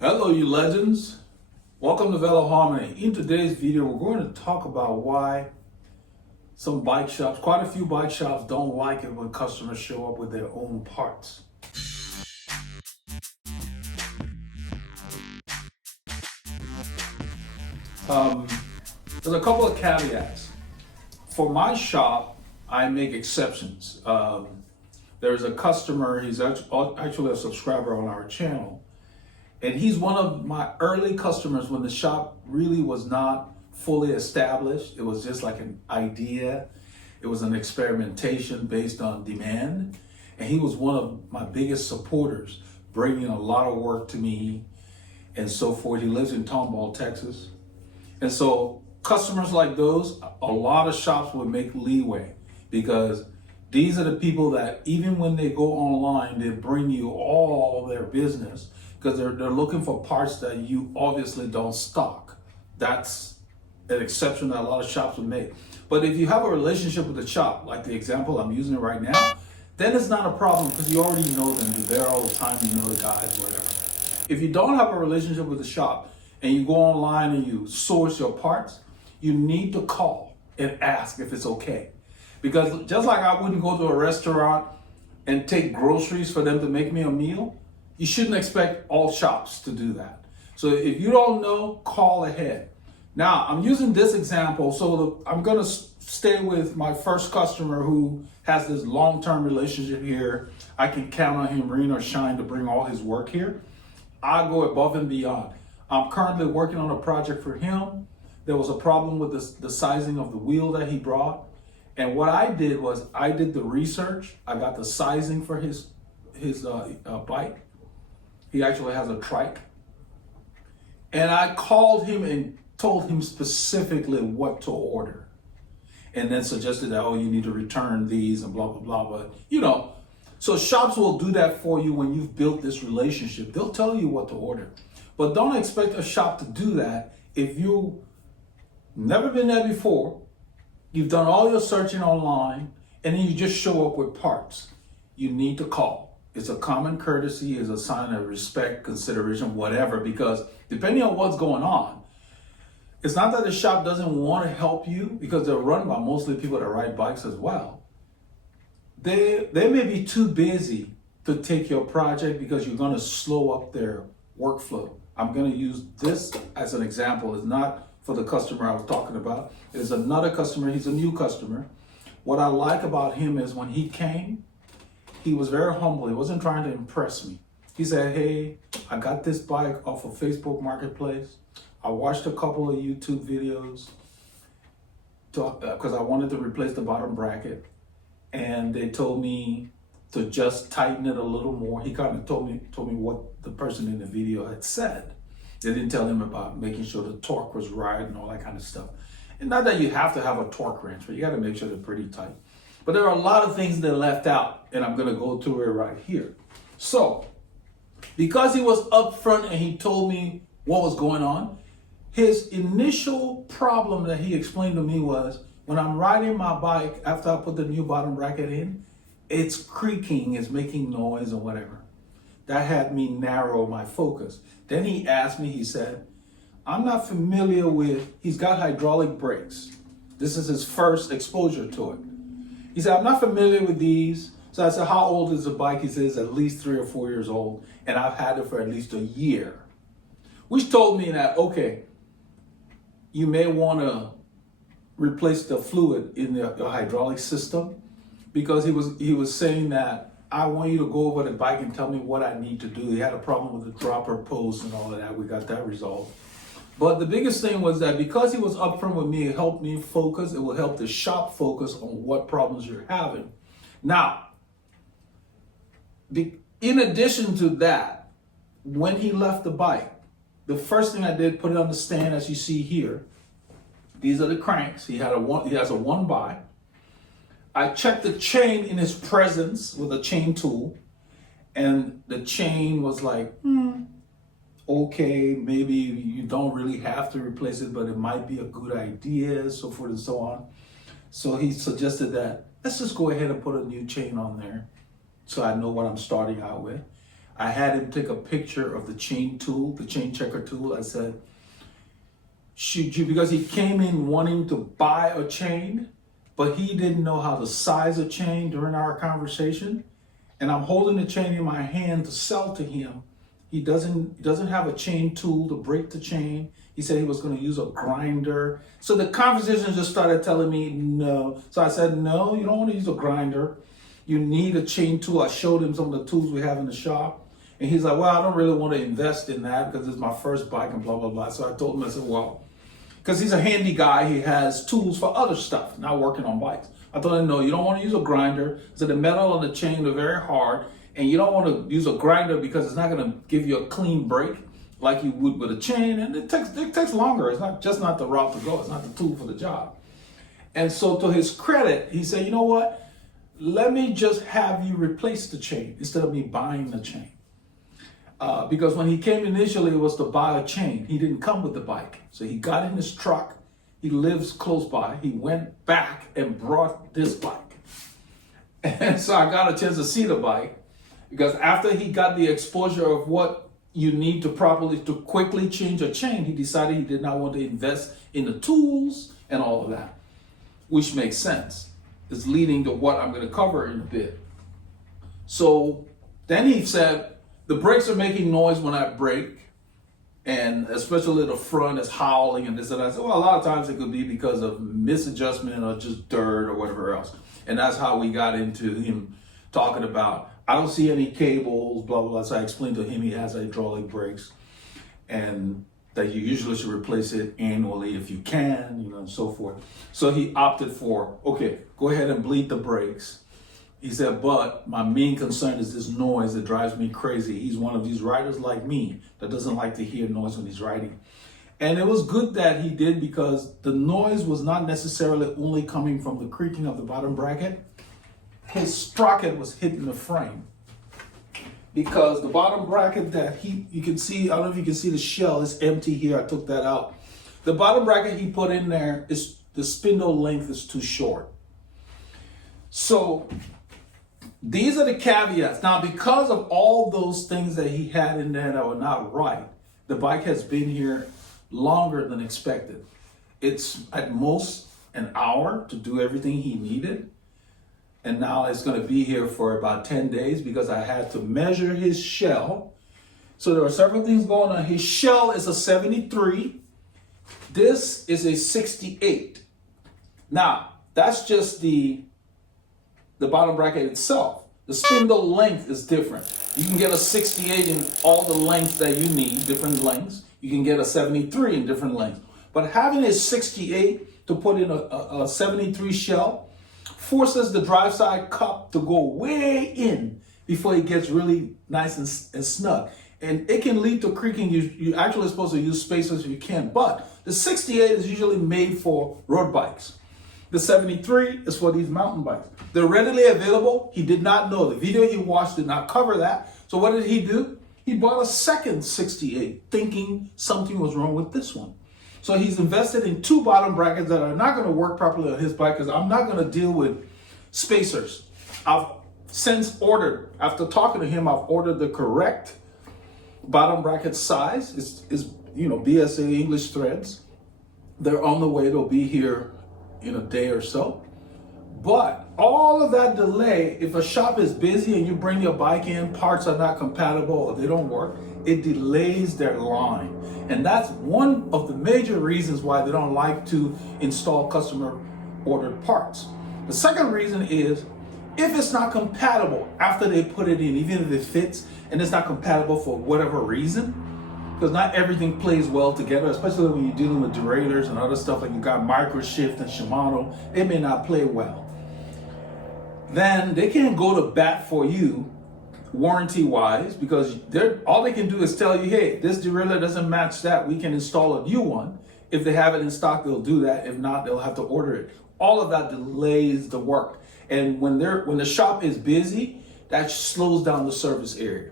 Hello, you legends. Welcome to Velo Harmony. In today's video, we're going to talk about why some bike shops, quite a few bike shops, don't like it when customers show up with their own parts. There's a couple of caveats. For my shop, I make exceptions. There's a customer, he's actually a subscriber on our channel. And he's one of my early customers when the shop really was not fully established. It was just like an idea. It was an experimentation based on demand. And he was one of my biggest supporters, bringing a lot of work to me and so forth. He lives in Tomball, Texas. And so customers like those, a lot of shops would make leeway because these are the people that even when they go online, they bring you all their business because they're looking for parts that you obviously don't stock. That's an exception that a lot of shops would make. But if you have a relationship with the shop, like the example I'm using right now, then it's not a problem because you already know them. You're there all the time, you know the guys, whatever. If you don't have a relationship with the shop and you go online and you source your parts, you need to call and ask if it's okay. Because just like I wouldn't go to a restaurant and take groceries for them to make me a meal, you shouldn't expect all shops to do that. So if you don't know, call ahead. Now, I'm using this example, so I'm gonna stay with my first customer who has this long-term relationship here. I can count on him, rain or shine, to bring all his work here. I go above and beyond. I'm currently working on a project for him. There was a problem with the sizing of the wheel that he brought. And what I did was I did the research. I got the sizing for his bike. He actually has a trike. And I called him and told him specifically what to order. And then suggested that, oh, you need to return these and blah, blah, blah. But, so shops will do that for you when you've built this relationship. They'll tell you what to order. But don't expect a shop to do that if you've never been there before, you've done all your searching online, and then you just show up with parts. You need to call. It's a common courtesy, it's a sign of respect, consideration, whatever, because depending on what's going on, it's not that the shop doesn't want to help you because they're run by mostly people that ride bikes as well. They may be too busy to take your project because you're going to slow up their workflow. I'm going to use this as an example. It's not for the customer I was talking about. It's another customer. He's a new customer. What I like about him is when he came, he was very humble. He wasn't trying to impress me. He said, hey, I got this bike off of Facebook Marketplace. I watched a couple of YouTube videos because I wanted to replace the bottom bracket. And they told me to just tighten it a little more. He kind of told me what the person in the video had said. They didn't tell him about making sure the torque was right and all that kind of stuff. And not that you have to have a torque wrench, but you got to make sure they're pretty tight. But there are a lot of things that left out, and I'm going to go to it right here. So, because he was upfront and he told me what was going on, his initial problem that he explained to me was, when I'm riding my bike after I put the new bottom bracket in, it's creaking, it's making noise or whatever. That had me narrow my focus. Then he asked me, he said, I'm not familiar with, he's got hydraulic brakes. This is his first exposure to it. He said, I'm not familiar with these. So I said, how old is the bike? He says, at least 3 or 4 years old. And I've had it for at least a year. Which told me that, okay, you may want to replace the fluid in the hydraulic system, because he was saying that I want you to go over the bike and tell me what I need to do. He had a problem with the dropper post and all of that. We got that resolved. But the biggest thing was that because he was upfront with me, it helped me focus. It will help the shop focus on what problems you're having. Now, in addition to that, when he left the bike, the first thing I did, put it on the stand as you see here. These are the cranks. He has a one by. I checked the chain in his presence with a chain tool, and the chain was like, okay, maybe you don't really have to replace it, but it might be a good idea, so forth and so on. So he suggested that let's just go ahead and put a new chain on there so I know what I'm starting out with. I had him take a picture of the chain tool, the chain checker tool. I said, should you, because he came in wanting to buy a chain, but he didn't know how to size a chain during our conversation. And I'm holding the chain in my hand to sell to him. He doesn't have a chain tool to break the chain. He said he was going to use a grinder. So the conversation just started telling me no. So I said, no, you don't want to use a grinder. You need a chain tool. I showed him some of the tools we have in the shop. And he's like, well, I don't really want to invest in that because it's my first bike and blah, blah, blah. So I told him, I said, well, because he's a handy guy, he has tools for other stuff, not working on bikes. I told him, no, you don't want to use a grinder. So the metal on the chain are very hard. And you don't want to use a grinder because it's not going to give you a clean break like you would with a chain. And it takes longer. It's not the route to go. It's not the tool for the job. And so to his credit, he said, you know what? Let me just have you replace the chain instead of me buying the chain. Because when he came initially, it was to buy a chain. He didn't come with the bike. So he got in his truck. He lives close by. He went back and brought this bike. And so I got a chance to see the bike. Because after he got the exposure of what you need to quickly change a chain, he decided he did not want to invest in the tools and all of that, which makes sense. It's leading to what I'm going to cover in a bit. So then he said, the brakes are making noise when I brake, and especially the front is howling and this and that. I said, well, a lot of times it could be because of misadjustment or just dirt or whatever else. And that's how we got into him talking about, I don't see any cables, blah, blah, blah. So I explained to him he has hydraulic brakes and that you usually should replace it annually if you can, and so forth. So he opted for, okay, go ahead and bleed the brakes. He said, but my main concern is this noise that drives me crazy. He's one of these riders like me that doesn't like to hear noise when he's riding. And it was good that he did because the noise was not necessarily only coming from the creaking of the bottom bracket. His sprocket was hitting the frame because the bottom bracket that you can see, I don't know if you can see the shell, is empty here. I took that out. The bottom bracket he put in there is the spindle length is too short. So these are the caveats. Now, because of all those things that he had in there that were not right, the bike has been here longer than expected. It's at most an hour to do everything he needed. And now it's going to be here for about 10 days because I had to measure his shell. So there are several things going on. His shell is a 73. This is a 68. Now, that's just the bottom bracket itself. The spindle length is different. You can get a 68 in all the lengths that you need, different lengths. You can get a 73 in different lengths. But having a 68 to put in a 73 shell forces the drive side cup to go way in before it gets really nice and snug. And it can lead to creaking. You're actually supposed to use spacers if you can, but the 68 is usually made for road bikes. The 73 is for these mountain bikes. They're readily available. He did not know. The video he watched did not cover that. So what did he do? He bought a second 68, thinking something was wrong with this one. So he's invested in two bottom brackets that are not going to work properly on his bike because I'm not going to deal with spacers. I've since ordered, after talking to him, I've ordered the correct bottom bracket size. It's BSA English threads. They're on the way. They'll be here in a day or so. But all of that delay, if a shop is busy and you bring your bike in, parts are not compatible or they don't work, it delays their line. And that's one of the major reasons why they don't like to install customer ordered parts. The second reason is if it's not compatible after they put it in, even if it fits and it's not compatible for whatever reason, because not everything plays well together, especially when you're dealing with derailleurs and other stuff like you got Microshift and Shimano, it may not play well. Then they can't go to bat for you warranty-wise because all they can do is tell you, hey, this derailleur doesn't match that. We can install a new one. If they have it in stock, they'll do that. If not, they'll have to order it. All of that delays the work. And when the shop is busy, that slows down the service area.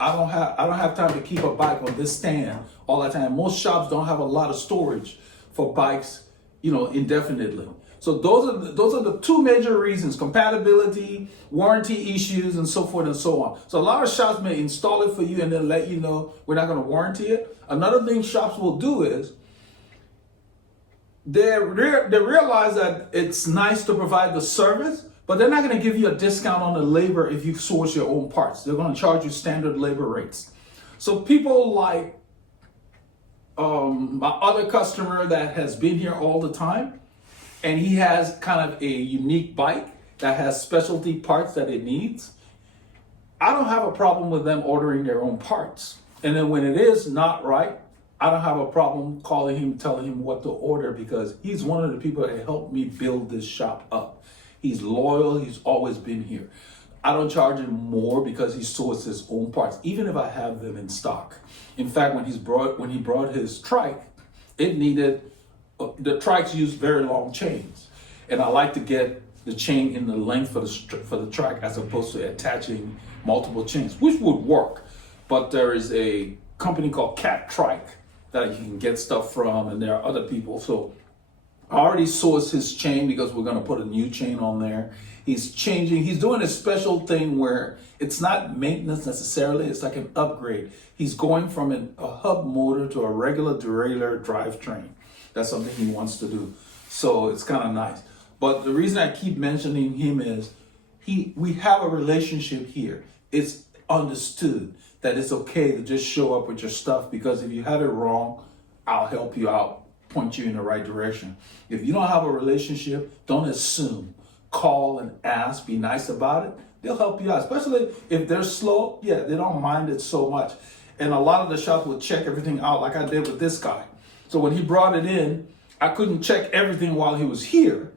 I don't have time to keep a bike on this stand all the time. Most shops don't have a lot of storage for bikes, indefinitely. So those are the two major reasons: compatibility, warranty issues, and so forth and so on. So a lot of shops may install it for you and then let you know we're not going to warranty it. Another thing shops will do is they realize that it's nice to provide the service, but they're not going to give you a discount on the labor if you source your own parts. They're going to charge you standard labor rates. So people like my other customer that has been here all the time, and he has kind of a unique bike that has specialty parts that it needs. I don't have a problem with them ordering their own parts. And then when it is not right, I don't have a problem calling him, telling him what to order, because he's one of the people that helped me build this shop up. He's loyal, he's always been here. I don't charge him more because he sources his own parts, even if I have them in stock. In fact, when he brought his trike, it needed, the trikes use very long chains. And I like to get the chain in the length for the trike as opposed to attaching multiple chains, which would work. But there is a company called Cat Trike that you can get stuff from, and there are other people. So I already sourced his chain because we're going to put a new chain on there. He's doing a special thing where it's not maintenance necessarily, it's like an upgrade. He's going from a hub motor to a regular derailleur drivetrain. That's something he wants to do. So it's kind of nice. But the reason I keep mentioning him is we have a relationship here. It's understood that it's okay to just show up with your stuff, because if you have it wrong, I'll help you out, point you in the right direction. If you don't have a relationship, don't assume. Call and ask, be nice about it. They'll help you out, especially if they're slow. Yeah, they don't mind it so much. And a lot of the shops will check everything out like I did with this guy. So when he brought it in, I couldn't check everything while he was here,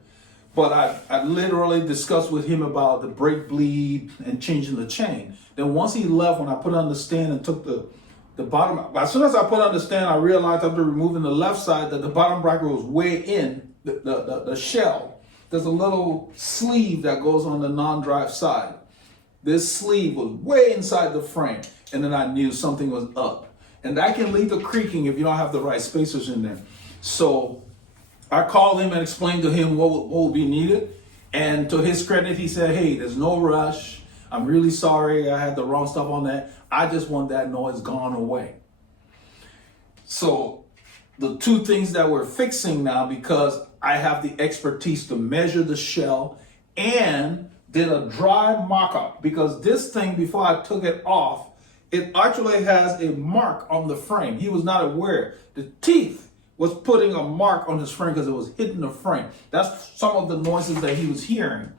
but I literally discussed with him about the brake bleed and changing the chain. Then once he left, when I put it on the stand and took the bottom, as soon as I put it on the stand, I realized after removing the left side that the bottom bracket was way in the shell. There's a little sleeve that goes on the non-drive side. This sleeve was way inside the frame, and then I knew something was up. And that can lead to creaking if you don't have the right spacers in there. So I called him and explained to him what will be needed. And to his credit, he said, hey, there's no rush. I'm really sorry I had the wrong stuff on that. I just want that noise gone away. So the two things that we're fixing now, because I have the expertise to measure the shell and did a dry mock-up, because this thing, before I took it off, it actually has a mark on the frame. He was not aware. The teeth was putting a mark on his frame because it was hitting the frame. That's some of the noises that he was hearing.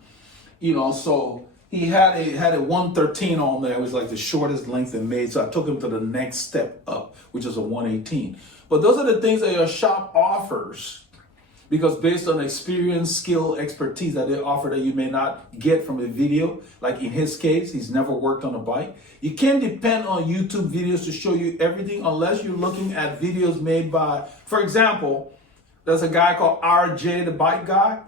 So he had a 113 on there. It was like the shortest length it made. So I took him to the next step up, which is a 118. But those are the things that your shop offers, because based on experience, skill, expertise that they offer that you may not get from a video. Like in his case, he's never worked on a bike. You can't depend on YouTube videos to show you everything unless you're looking at videos made by, for example, there's a guy called RJ, the bike guy.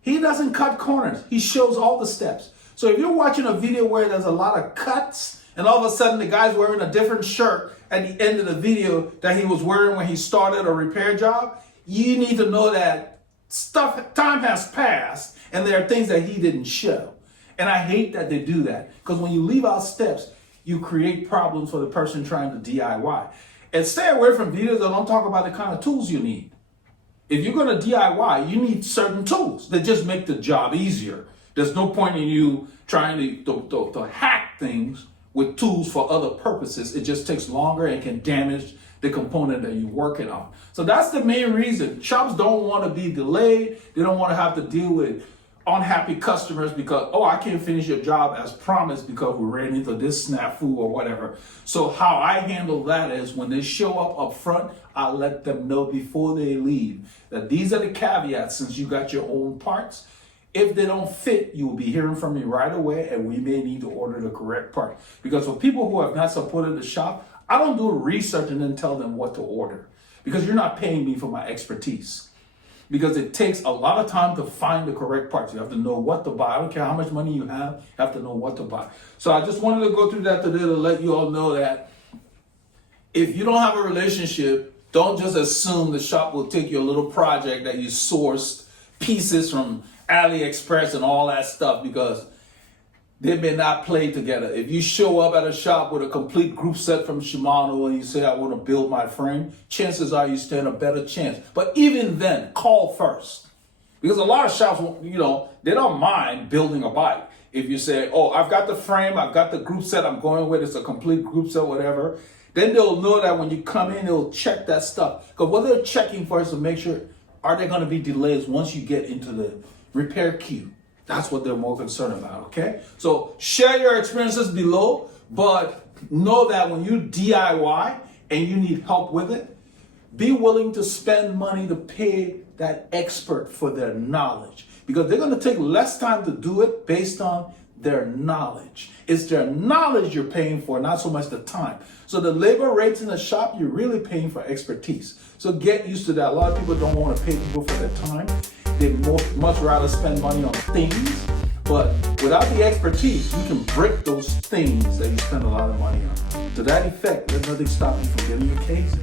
He doesn't cut corners. He shows all the steps. So if you're watching a video where there's a lot of cuts and all of a sudden the guy's wearing a different shirt at the end of the video that he was wearing when he started a repair job, you need to know that time has passed and there are things that he didn't show. And I hate that they do that, because when you leave out steps, you create problems for the person trying to DIY. And stay away from videos that don't talk about the kind of tools you need. If you're going to DIY, you need certain tools that just make the job easier. There's no point in you trying to hack things with tools for other purposes. It just takes longer and can damage the component that you're working on. So that's the main reason. Shops don't want to be delayed. They don't want to have to deal with unhappy customers because, oh, I can't finish your job as promised because we ran into this snafu or whatever. So how I handle that is when they show up front, I let them know before they leave that these are the caveats since you got your own parts. If they don't fit, you will be hearing from me right away, and we may need to order the correct part. Because for people who have not supported the shop, I don't do research and then tell them what to order, because you're not paying me for my expertise. Because it takes a lot of time to find the correct parts. You have to know what to buy. I don't care how much money you have to know what to buy. So I just wanted to go through that today to let you all know that if you don't have a relationship, don't just assume the shop will take your little project that you sourced pieces from AliExpress and all that stuff because they may not play together. If you show up at a shop with a complete group set from Shimano and you say, I want to build my frame, chances are you stand a better chance. But even then, call first. Because a lot of shops, they don't mind building a bike. If you say, oh, I've got the frame, I've got the group set I'm going with, it's a complete group set, whatever, then they'll know that when you come in, they'll check that stuff. Because what they're checking for is to make sure, are there going to be delays once you get into the repair queue? That's what they're more concerned about, okay? So share your experiences below, but know that when you DIY and you need help with it, be willing to spend money to pay that expert for their knowledge, because they're going to take less time to do it based on their knowledge. It's their knowledge you're paying for, not so much the time. So the labor rates in the shop, you're really paying for expertise. So get used to that. A lot of people don't want to pay people for their time. They'd much rather spend money on things, but without the expertise, you can break those things that you spend a lot of money on. To that effect, there's nothing stopping you from getting your case.